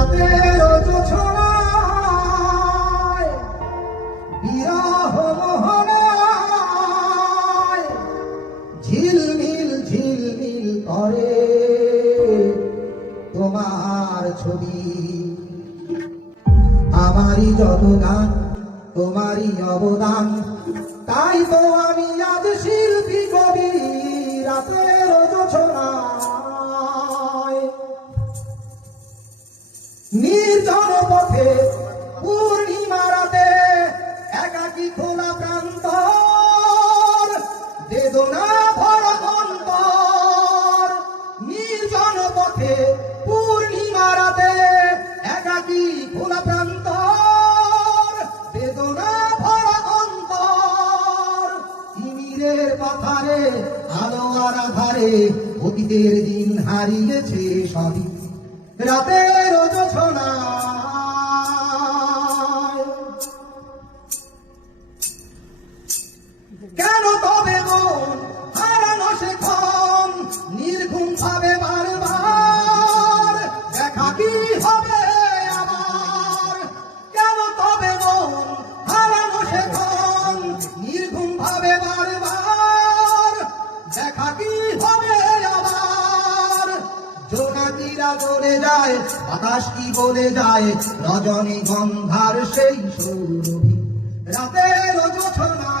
রাতের জোছনায় বিরহ মোহনায় ঝিলমিল ঝিলমিল করে তোমার ছবি। আমারই যত গান তোমারই অবদান, তাই তো আমি আজ শিল্পী কবি। রাতের জোছনায় নির্জন পথে পূর্ণিমা রাতে একাকী খোলা প্রান্তর, বেদনা ভরা অন্তর। নির্জন পথে পূর্ণিমা রাতে একাকী খোলা প্রান্তর, বেদনা ভরা অন্তর। তিমিরের পাথারে আলো আর আধারে অতীতের দিন হারিয়েছে সবই। রাতের জোছনায় কেন তবে মন হারানো সে ক্ষণ নির্ঘুম ভাবে বারবার দেখা কি হবে আবার। কেন তবে মন হারানো সে ক্ষণ নির্ঘুম ভাবে বারবার দেখা কি হবে আবার। জোনাকিরা জ্বলে যায়, বাতাস কি বলে যায়, রজনী গন্ধার সেই সৌরভী। রাতের জোছনা